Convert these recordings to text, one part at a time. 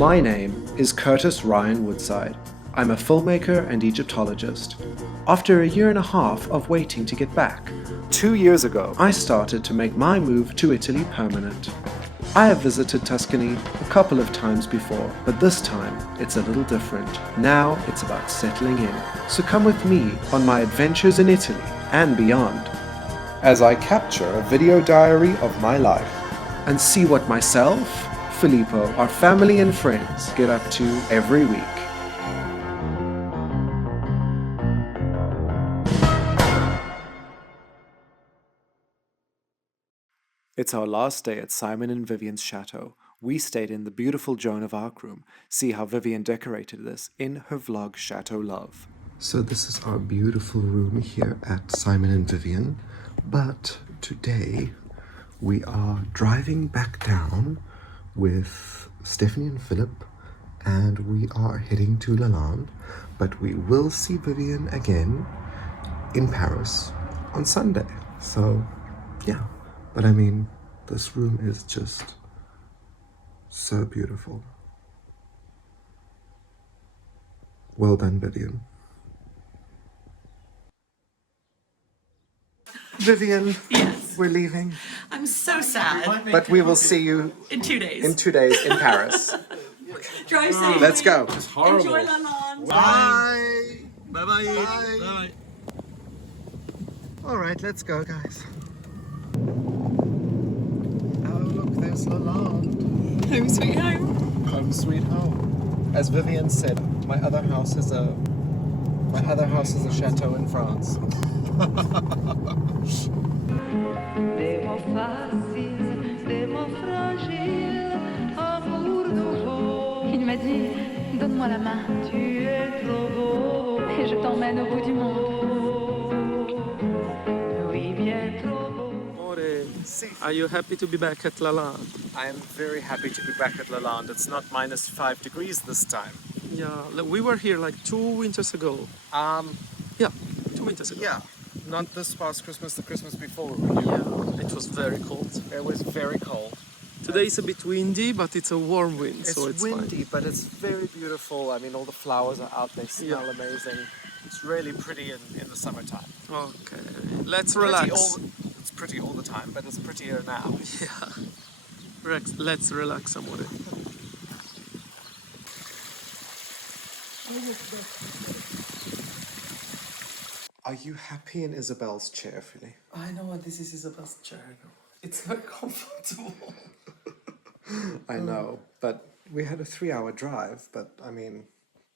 My name is Curtis Ryan Woodside. I'm a filmmaker and Egyptologist. After a year and a half of waiting to get back, 2 years ago, I started to make my move to Italy permanent. I have visited Tuscany a couple of times before, but this time it's a little different. Now it's about settling in. So come with me on my adventures in Italy and beyond, as I capture a video diary of my life and see what myself, Filippo, our family and friends get up to every week. It's our last day at Simon and Vivienne's chateau. We stayed in the beautiful Joan of Arc room. See how Vivienne decorated this in her vlog Chateau Love. So this is our beautiful room here at Simon and Vivienne. But today we are driving back down with Stephanie and Philip, and we are heading to Lalande. But we will see Vivienne again in Paris on Sunday. So yeah. But I mean, this room is just so beautiful. Well done, Vivienne. Vivienne, yes. We're leaving. I'm so sad. But we will see you in 2 days. In 2 days in Paris. Drive safely. Let's go. It's horrible. Enjoy Lalande. Bye. Bye-bye. Bye. Bye. All right, let's go, guys. There's Lalande. Home sweet home. Home sweet home. As Vivienne said, my other house is a chateau in France. Il m'a dit, donne-moi la main. Tu es trop beau. Et je t'emmène au bout du monde. Oui, bien trop beau. Are you happy to be back at Lalande? I am very happy to be back at Lalande. It's not -5 degrees this time. Yeah, we were here like 2 winters ago. Yeah, 2 winters ago. Yeah, not this past Christmas, the Christmas before. We were here. Yeah, it was very cold. It was very cold. Today it's a bit windy, but it's a warm wind, so it's windy, fine. but it's very beautiful. I mean, all the flowers are out, they smell amazing. It's really pretty in the summertime. Okay, let's relax. It's pretty all the time, but it's prettier now. Yeah. Let's relax somewhat. Are you happy in Isabel's chair, Philly? I know what this is Isabel's chair. It's very comfortable. I know, but we had a 3-hour drive, but I mean,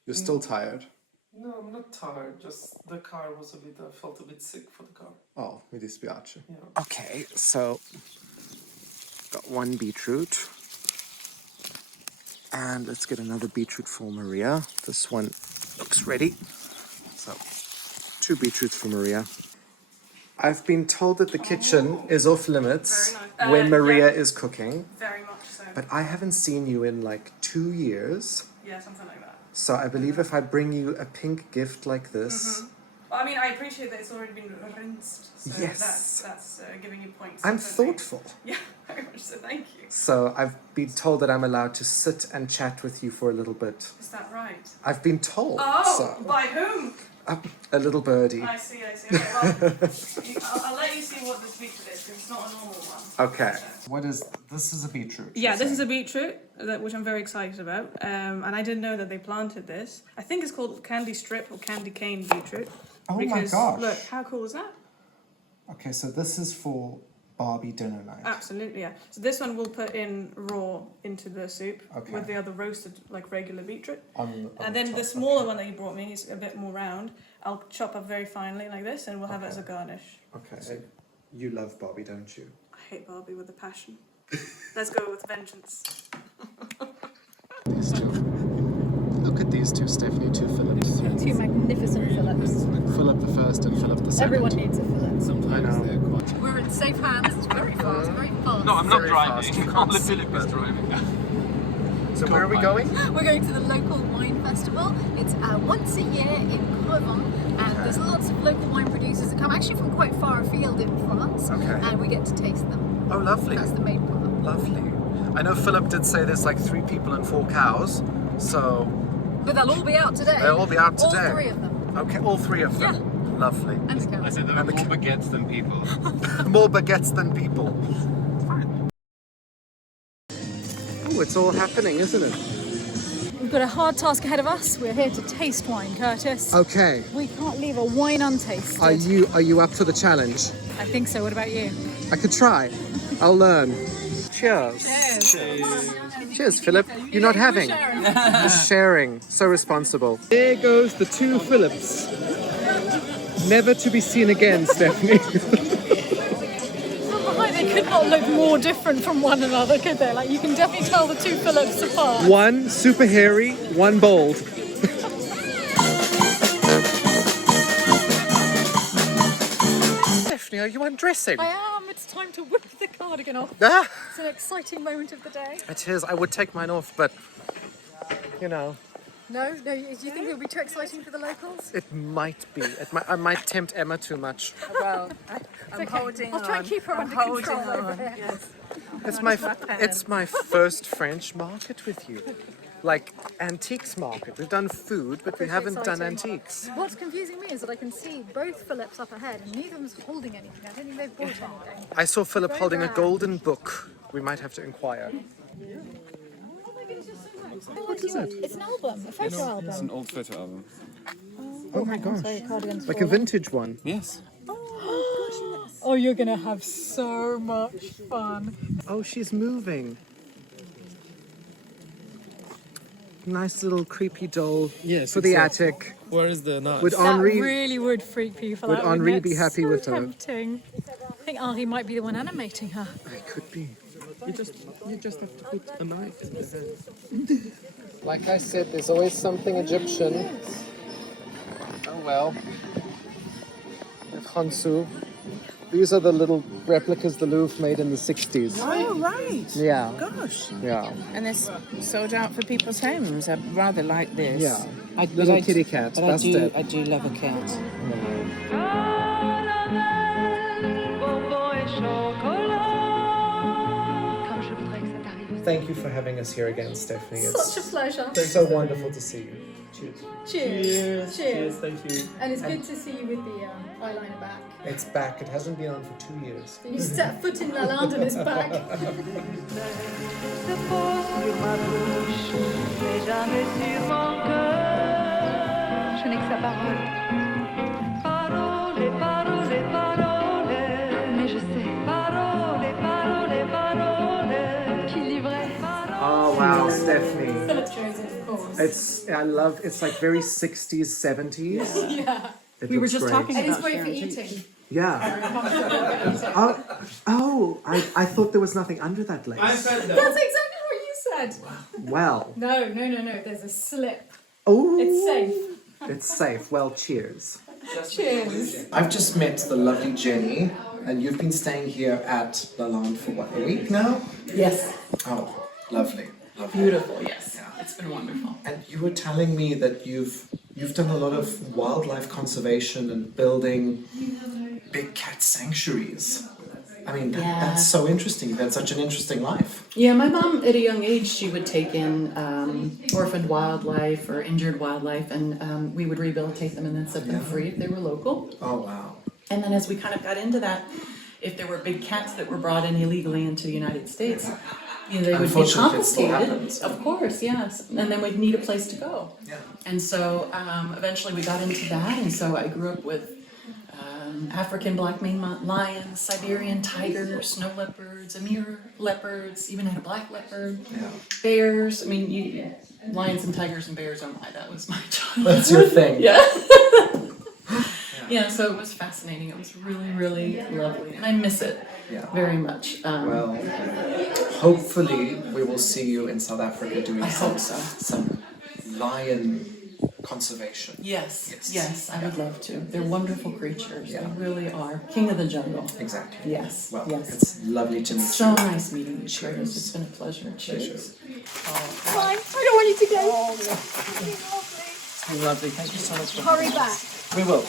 you're still tired. No, I'm not tired, just the car was I felt a bit sick for the car. Oh, mi dispiace. Yeah. Okay, so got one beetroot. And let's get another beetroot for Maria. This one looks ready. So, 2 beetroots for Maria. I've been told that the kitchen is off limits when Maria is cooking. Very much so. But I haven't seen you in like 2 years. Yeah, something like that. So I believe if I bring you a pink gift like this... Well, I mean, I appreciate that it's already been rinsed. So Yes. That's giving you points. I'm definitely. thoughtful. Yeah, very much so. Thank you. So I've been told that I'm allowed to sit and chat with you for a little bit. Is that right? I've been told. Oh, So, by whom? a little birdie. I see. Okay, well, I'll let you see what this beetroot is, because it's not a normal one. Okay. What is... This is a beetroot. Yeah, this is a beetroot, which I'm very excited about. And I didn't know that they planted this. I think it's called candy strip or candy cane beetroot. Oh because, my gosh. Look, how cool is that? Okay, so this is for Barbie dinner night. Absolutely, yeah. So this one we'll put in raw into the soup with the other roasted, like regular beetroot. And then the smaller one that you brought me is a bit more round. I'll chop up very finely like this, and we'll have it as a garnish. Okay. You love Barbie, don't you? I hate Barbie with a passion. Let's go with vengeance. These two. Look at these two, Stephanie. 2 Philips. 2 magnificent Philips. Philip the first and Philip the second. Everyone needs a Philip. Sometimes they're quite... We're in safe hands. It's very fast, very fast. No, I'm not Very driving. fast. Only Philip is driving. So where are we going? We're going to the local wine festival. It's once a year in Crevant, and there's lots of local wine producers that come actually from quite far afield in France, and we get to taste them. Oh, lovely. That's the main part. Lovely. I know Philip did say there's like 3 people and 4 cows, so... But they'll all be out today. They'll all be out today. All 3 of them. Okay, all 3 of them. Yeah. Lovely. And the cow. I said there are more baguettes than people. More baguettes than people. Oh, it's all happening, isn't it? We've got a hard task ahead of us. We're here to taste wine, Curtis. Okay. We can't leave a wine untasted. Are you up to the challenge? I think so. What about you? I could try. I'll learn. Cheers. Cheers, Philip. You're not having. You're sharing. So responsible. There goes the 2 Philips. Never to be seen again, Stephanie. They could not look more different from one another, could they? Like, you can definitely tell the 2 Philips apart. One super hairy, one bold. Stephanie, are you undressing? I am. It's time to whip the cardigan off. Ah, It's an exciting moment of the day. it is. I would take mine off, but, you know, No? Do you think it would be too exciting for the locals? it might be. I might tempt Emma too much. Well, I'm holding on. I'll try and keep her I'm under holding control over on. here. Yes. It's my first French market with you. Like, antiques market. We've done food, but we haven't done exciting. antiques. What's confusing me is that I can see both Philips up ahead and neither of them's holding anything. I don't think they've bought anything. I saw Philip Very holding a rare. golden book. We might have to inquire. What is it? It's an album, a photo album. It's an old photo album. Oh my gosh. Sorry, cardigan's Like a falling. vintage one. Yes. Oh, you're gonna have so much fun. Oh, she's moving. Nice little creepy doll Yes, for the exactly. attic. Where is the knife? Would That Henri really would freak people would out. wouldn't Henri it? be happy So with her? tempting. I think Henri might be the one animating her. It could be. You just have to put a knife in the head. Like I said, there's always something Egyptian. Oh well. With Hansu. These are the little replicas the Louvre made in the 60s. Oh, right. Yeah. Gosh. Yeah. And it's sold out for people's homes. I rather like this. Yeah. I, Little kitty cat. But That's it. I do love a cat. Comme je voudrais que ça t'arrive aussi. Thank you for having us here again, Stephanie. Such a pleasure. It's so wonderful to see you. Cheers. Cheers. Cheers. Thank you. And it's good to see you with the eyeliner back. It's back. It hasn't been on for 2 years. You step foot in Lalande and it's back. Se pose sur ma bouche, mais jamais sur mon cœur. Je n'ai que sa parole. Parole, parole, parole. Mais je sais. Parole, parole, parole. Qui livrait. Oh wow, Stephanie. Philip chose it, of course. It's like very 60s, 70s. Yeah. We were just talking. And it's great for eating. Yeah. I thought there was nothing under that lace. That's exactly what you said. Well. No. There's a slip. Oh. It's safe. It's safe. Well, cheers. Cheers. I've just met the lovely Jenny, and you've been staying here at Lalande for what, a week now? Yes, Oh, lovely. Lovely. beautiful, yes. It's been wonderful. And you were telling me that you've done a lot of wildlife conservation and building big cat sanctuaries. I mean, that's so interesting. You've had such an interesting life. Yeah, my mom, at a young age, she would take in orphaned wildlife or injured wildlife, and we would rehabilitate them and then set them free if they were local. Oh, wow. And then as we kind of got into that, if there were big cats that were brought in illegally into the United States, you know, they would be Unfortunately, it still confiscated. happens. Of course, yes. And then we'd need a place to go. Yeah. And so eventually we got into that, and so I grew up with African black maned lions, Siberian tigers, snow leopards, Amur leopards, even had a black leopard, bears. I mean, lions and tigers and bears, oh my, that was my childhood. That's your thing. Yeah. Yeah, so it was fascinating. It was really, really lovely. And I miss it very much. Well, hopefully we will see you in South Africa doing I hope so. some lion conservation. Yes, I would love to. They're wonderful creatures. They really are. King of the jungle. Exactly. Yes, Well, yes. it's lovely to meet So you. nice meeting you, Curtis. It's been a pleasure. Cheers. Fine. I don't want you to go. Lovely. Thank you so much for Hurry back. We will.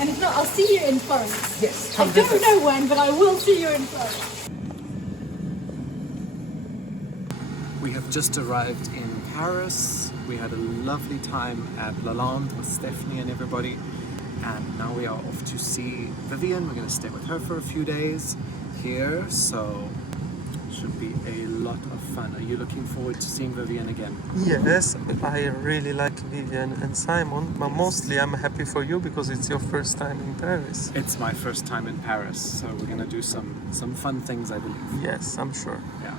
And if not, I'll see you in Florence. Yes, I come don't visit. know when, but I will see you in Florence. We have just arrived in Paris. We had a lovely time at Lalande with Stephanie and everybody. And now we are off to see Vivienne. We're going to stay with her for a few days here. So it should be a lot of fun. Are you looking forward to seeing Vivienne again? Yes, I really like Vivienne and Simon, but mostly I'm happy for you because it's your first time in Paris. It's my first time in Paris, so we're going to do some fun things, I believe. Yes, I'm sure. Yeah.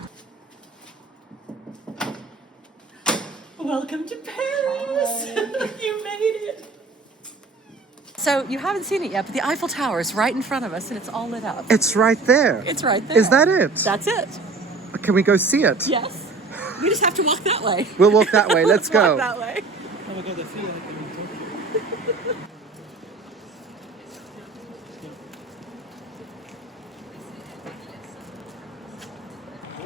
Welcome to Paris! You made it! So you haven't seen it yet, but the Eiffel Tower is right in front of us and it's all lit up. It's right there. It's right there. Is that it? That's it. Can we go see it? Yes. You just have to walk that way. We'll walk that way. Let's go. Walk that way.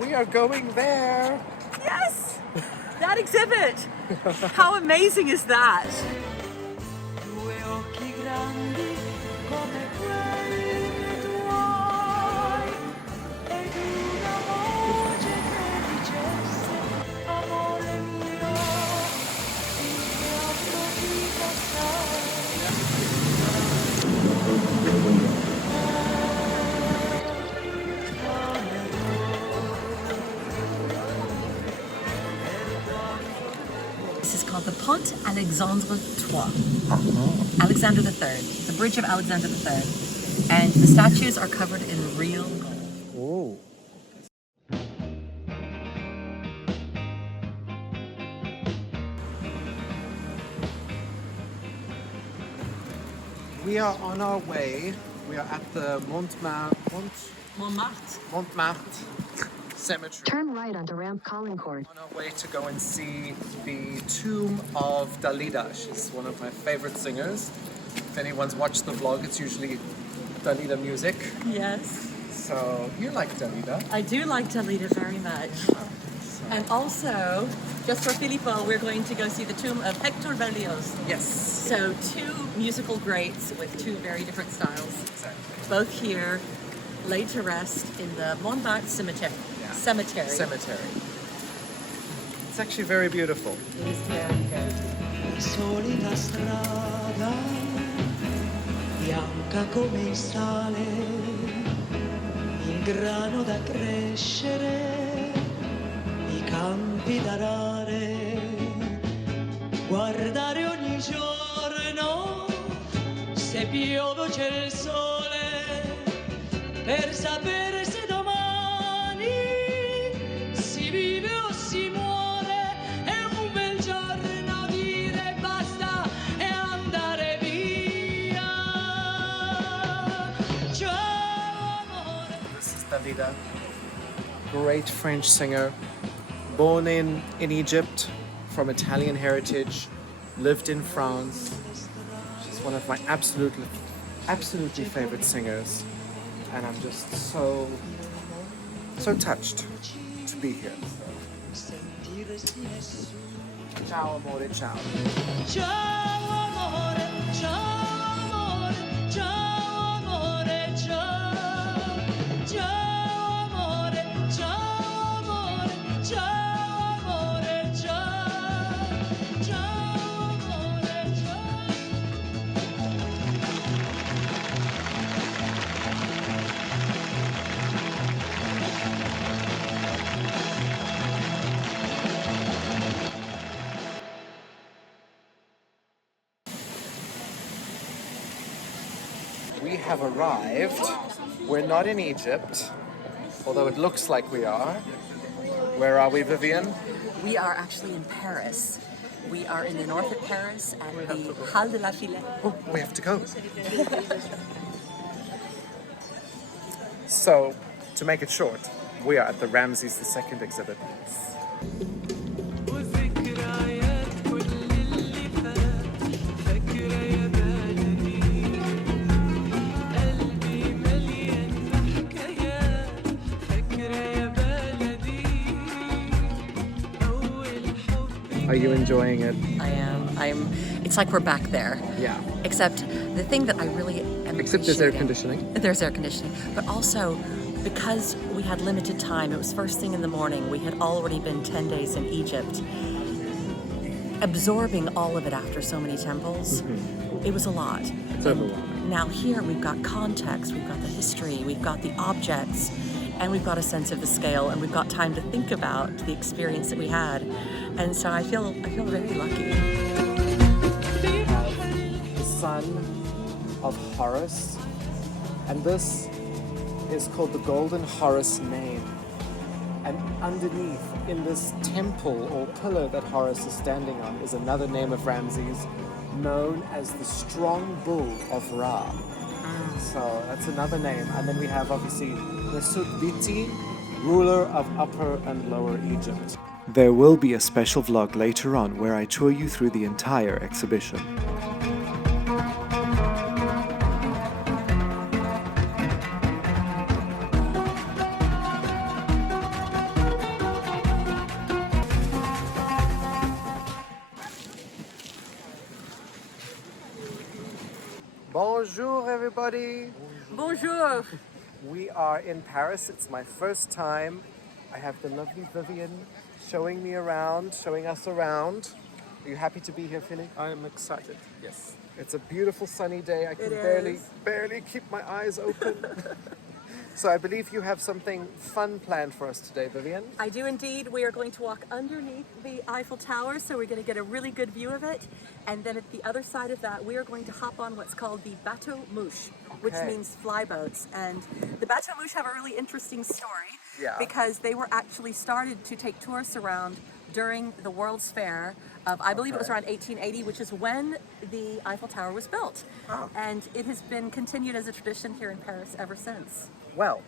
We are going there. Yes! That exhibit! How amazing is that? This is called the Pont Alexandre III. Alexander III. The bridge of Alexander III. And the statues are covered in real gold. Oh. We are on our way. We are at the Montmartre Cemetery. Turn right onto Ramp Calling Court. On our way to go and see the tomb of Dalida. She's one of my favorite singers. If anyone's watched the vlog, it's usually Dalida music. Yes. So you like Dalida? I do like Dalida very much. And also, just for Filippo, we're going to go see the tomb of Hector Berlioz. Yes. So two musical greats with two very different styles. Exactly. Both here, laid to rest in the Montmartre Cemetery. Yeah. Cemetery. It's actually very beautiful. It is very, very beautiful. Soli la strada, bianca come il sale, il grano da crescere, i campi da arare, guardare ogni giorno, se piove o c'è il sole, per sapere se domani si vive o si muore, è un bel giorno dire basta e andare via. Ciao amore. This is Dalida, great French singer, born in Egypt, from Italian heritage, lived in France. She's one of my absolutely favorite singers, and I'm just so touched to be here. Ciao amore, ciao. Ciao amore, ciao amore, ciao amore, ciao. Ciao amore, ciao amore, ciao amore, ciao. Ciao amore, ciao. We have arrived. We're not in Egypt, although it looks like we are. Where are we, Vivienne? We are actually in Paris. We are in the north of Paris at the Halle de la Villette. Oh, we have to go. So, to make it short, we are at the Ramses II exhibit. Are you enjoying it? I am. It's like we're back there. Yeah. Except the thing that I really am Except there's air appreciating- conditioning. There's air conditioning. But also, because we had limited time, it was first thing in the morning, we had already been 10 days in Egypt, absorbing all of it after so many temples, it was a lot. It's overwhelming. Now here we've got context, we've got the history, we've got the objects, and we've got a sense of the scale, and we've got time to think about the experience that we had. And so I feel very lucky. The son of Horus, and this is called the Golden Horus Name. And underneath, in this temple or pillar that Horus is standing on, is another name of Ramses, known as the Strong Bull of Ra. So that's another name. And then we have obviously Nesut-Biti, ruler of Upper and Lower Egypt. There will be a special vlog later on where I tour you through the entire exhibition. Bonjour everybody! Bonjour! We are in Paris. It's my first time. I have the lovely Vivienne showing me around, showing us around. Are you happy to be here, Philly? I am excited, yes. It's a beautiful sunny day. I can It barely keep my eyes open. So I believe you have something fun planned for us today, Vivienne. I do indeed. We are going to walk underneath the Eiffel Tower, so we're going to get a really good view of it. And then at the other side of that, we are going to hop on what's called the Bateau Mouche, which means flyboats. And the Bateau Mouche have a really interesting story because they were actually started to take tourists around during the World's Fair of, I believe it was around 1880, which is when the Eiffel Tower was built. Oh. And it has been continued as a tradition here in Paris ever since. Well,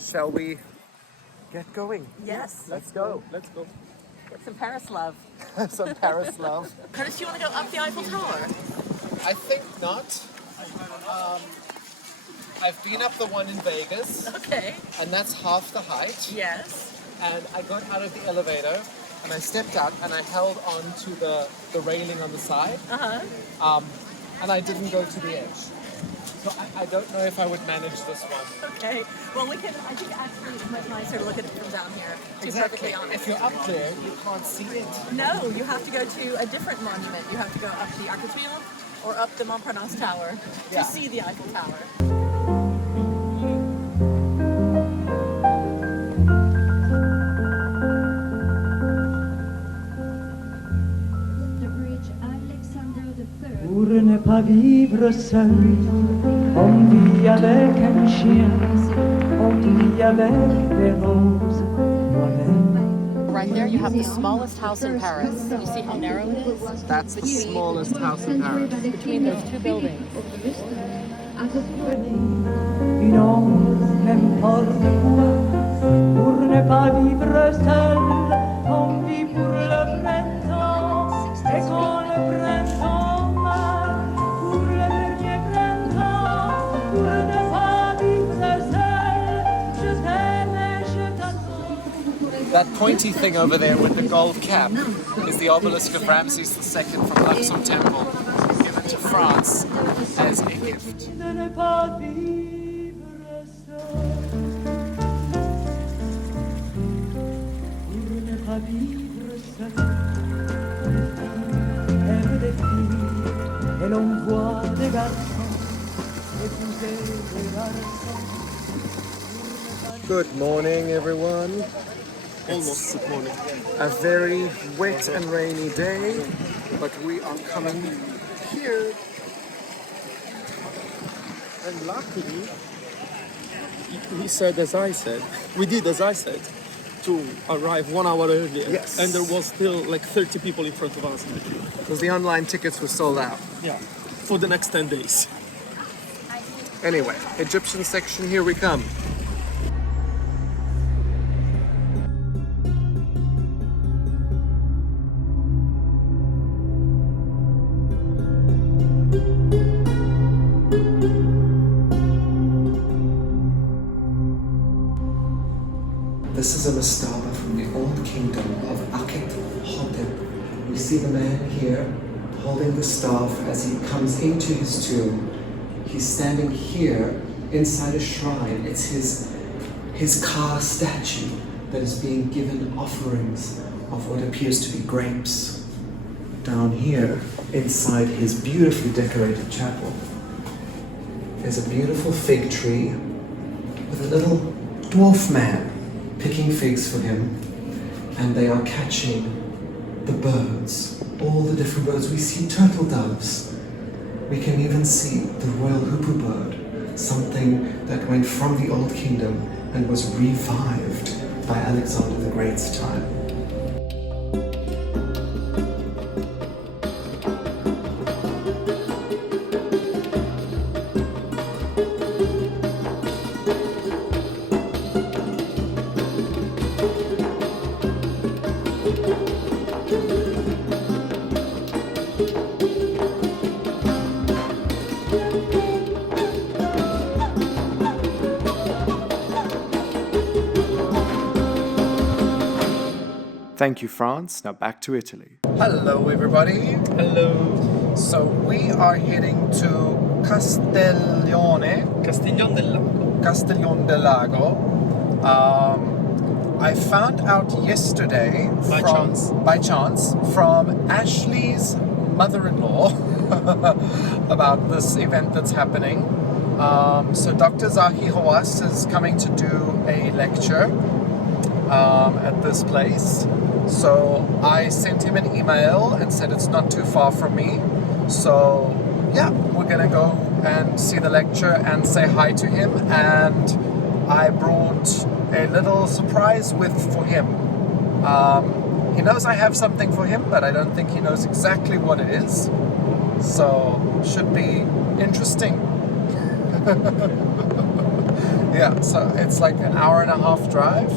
shall we get going? Yes. Let's go. Let's go. Get some Paris love. Some Paris love. Curtis, you want to go up the Eiffel Tower? I think not. I've been up the one in Vegas, Okay. and that's half the height. Yes. And I got out of the elevator, and I stepped out, and I held on to the railing on the side. And I didn't go to the edge. So I don't know if I would manage this one. Okay. Well, I think actually it's much nicer to look at it from down here, to be perfectly honest. If you're up there, you can't see it. No, you have to go to a different monument. You have to go up the Arc de Triomphe or up the Montparnasse Tower to see the Eiffel Tower. Pour ne pas vivre seul, on vit avec un chien, on vit avec des roses, moi-même. Right there, you have the smallest house in Paris. You see how narrow it is? That's the smallest house in Paris. Between those two buildings. Une ombre, n'importe quoi, pour ne pas vivre seul, on vit pour le printemps, et quand le printemps meurt, pour le dernier printemps, pour ne pas vivre seul, je t'aime et je t'attends. That pointy thing over there with the gold cap is the obelisk of Ramses II from Luxor Temple, given to France as a gift. De ne pas vivre seul, pour ne pas vivre seul, aime des filles, et l'on voit des garçons, épouser des garçons. Good morning, everyone. Almost good morning. A very wet and rainy day, but we are coming here. And luckily, we said as I said, we did as I said, to arrive 1 hour earlier. Yes. And there was still like 30 people in front of us in the queue. Because the online tickets were sold out. Yeah. For the next 10 days. Anyway, Egyptian section, here we come. This is a mastaba from the old kingdom of Akhet-Hotep. We see the man here holding the staff as he comes into his tomb. He's standing here inside a shrine. It's his car statue that is being given offerings of what appears to be grapes. Down here, inside his beautifully decorated chapel, there's a beautiful fig tree with a little dwarf man picking figs for him, and they are catching the birds, all the different birds. We see turtle doves. We can even see the royal hoopoe bird, something that went from the Old Kingdom and was revived by Alexander the Great's time. Thank you, France. Now back to Italy. Hello, everybody. Hello. So we are heading to Castiglione del Lago. I found out yesterday by chance from Ashley's mother-in-law about this event that's happening. So Dr. Zahi Hawass is coming to do a lecture at this place. So I sent him an email and said it's not too far from me. So yeah, we're gonna go and see the lecture and say hi to him. And I brought a little surprise for him. He knows I have something for him, but I don't think he knows exactly what it is. So should be interesting. Yeah, so it's like an hour and a half drive.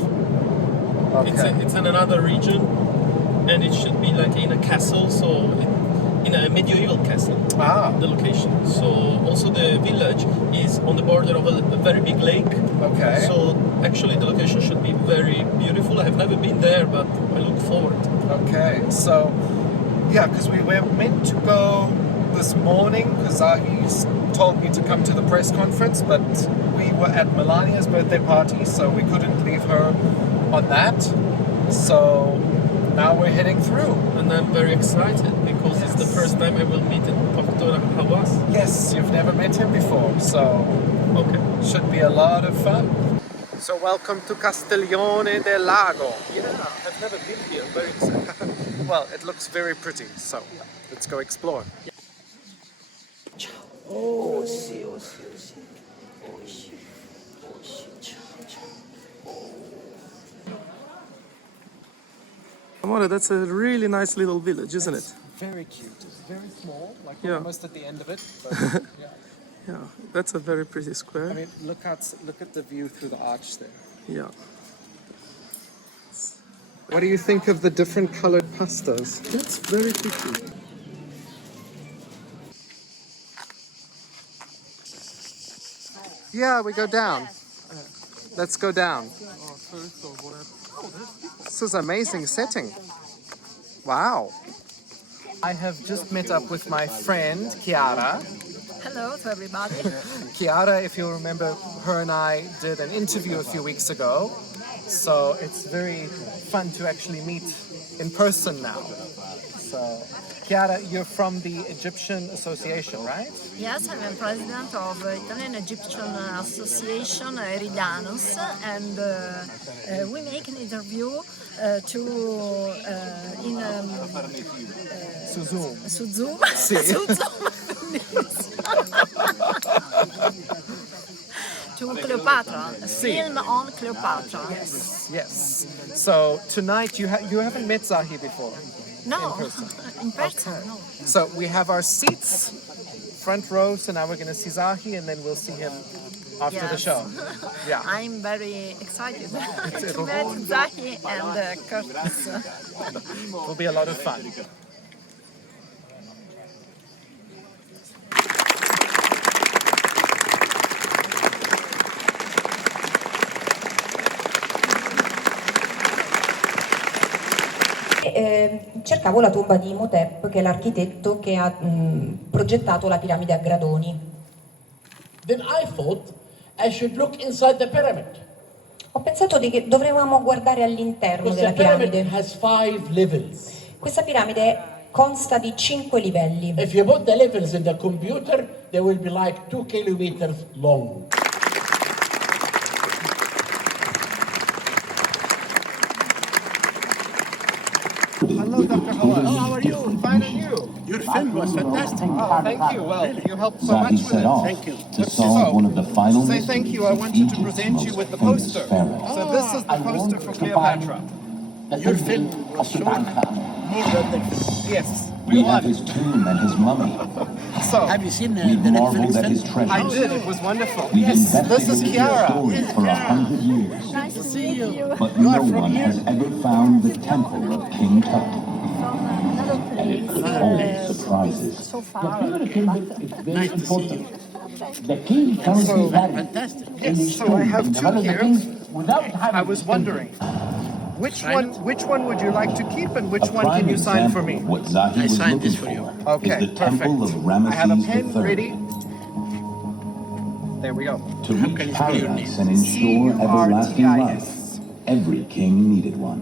Okay. It's in another region, and it should be like in a castle, so in a medieval castle. The location. So also the village is on the border of a very big lake. Okay. So actually the location should be very beautiful. I have never been there, but I look forward. Okay, so yeah, because we were meant to go this morning because Zahi's told me to come to the press conference, but we were at Melania's birthday party, so we couldn't leave her on that. So now we're heading through. And I'm very excited because it's the first time I will meet Dr. Hawass. Yes, you've never met him before, so okay, should be a lot of fun. So welcome to Castiglione del Lago. Yeah, I've never been here. Very excited. Well, it looks very pretty, so let's go explore. Oh, sì, oh, sì, oh, sì. Oh, sì. Oh, sì. Ciao, ciao. Amore, that's a really nice little village, isn't it? Very cute. It's very small, like Yeah. almost at the end of it. But yeah. Yeah, that's a very pretty square. I mean, look at the view through the arch there. Yeah. What do you think of the different colored pastas? That's very pretty. Yeah, we go down. Let's go down. This is amazing setting. Wow. I have just met up with my friend Chiara. Hello to everybody. Chiara, if you remember, her and I did an interview a few weeks ago. So it's very fun to actually meet in person now. So, Chiara, you're from the Egyptian Association, right? Yes, I'm a president of Italian Egyptian Association, Eridanus, and we make an interview Su Zoom. su Zoom. Sì. Su Zoom. To Cleopatra, a film on Cleopatra. Yes. So tonight you haven't met Zahi before. No, In person. in person, Okay. no. So we have our seats, front row. So now we're going to see Zahi, and then we'll see him after the Yes. show. Yeah. I'm very excited it'll- to meet Zahi and Curtis. It'll be a lot of fun. Cercavo la tomba di Imhotep, che è l'architetto che ha progettato la piramide a gradoni. Then I thought I should look inside the pyramid. Ho pensato che dovremmo guardare all'interno della piramide. Has 5 levels. Questa piramide consta di 5 livelli. If you put the levels in the computer, they will be like 2 kilometers long. Hello, Dr. Hawass. Oh, how are you? Fine, and you? Your film was fantastic. Oh, thank you. Well, you helped so much with it. Thank you. To solve one of the final Say thank you. I wanted to present you with the poster. So this is the poster for Cleopatra. Your film was so more than the film. Yes. We have his tomb and his mummy. So, have you seen We've the marveled Netflix at his film? treasures. I did. It was wonderful. We've Yes, this is investigated their Chiara. story for 100 years. Nice to see you. But no one has ever found the temple of King Tut. And it always surprises. The pyramid kingdom is very important. The king currently has fantastic. Yes, so I have two here. I was wondering, which one would you like to keep and which one can you sign for me? What Zahi was looking for Okay, is the temple of I have a Ramses pen III. ready. There we go. To reach paradise and ensure everlasting life, every king needed one.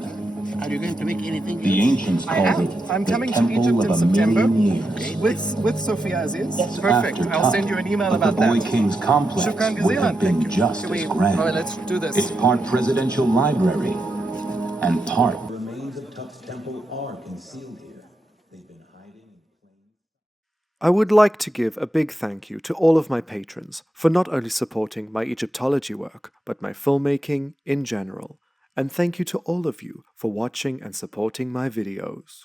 Are you going to make anything? The ancients I called am. it I'm the coming to temple Egypt in of a September million years. with Sophia Aziz. Perfect. After I'll Tut, send you an email but about the boy that. king's complex Shukran would have jazilan. been Thank you. just Can we- as grand. all right, let's do this. It's part presidential library and part. The remains of Tut's temple are concealed here. They've been hiding in plain. I would like to give a big thank you to all of my patrons for not only supporting my Egyptology work, but my filmmaking in general. And thank you to all of you for watching and supporting my videos.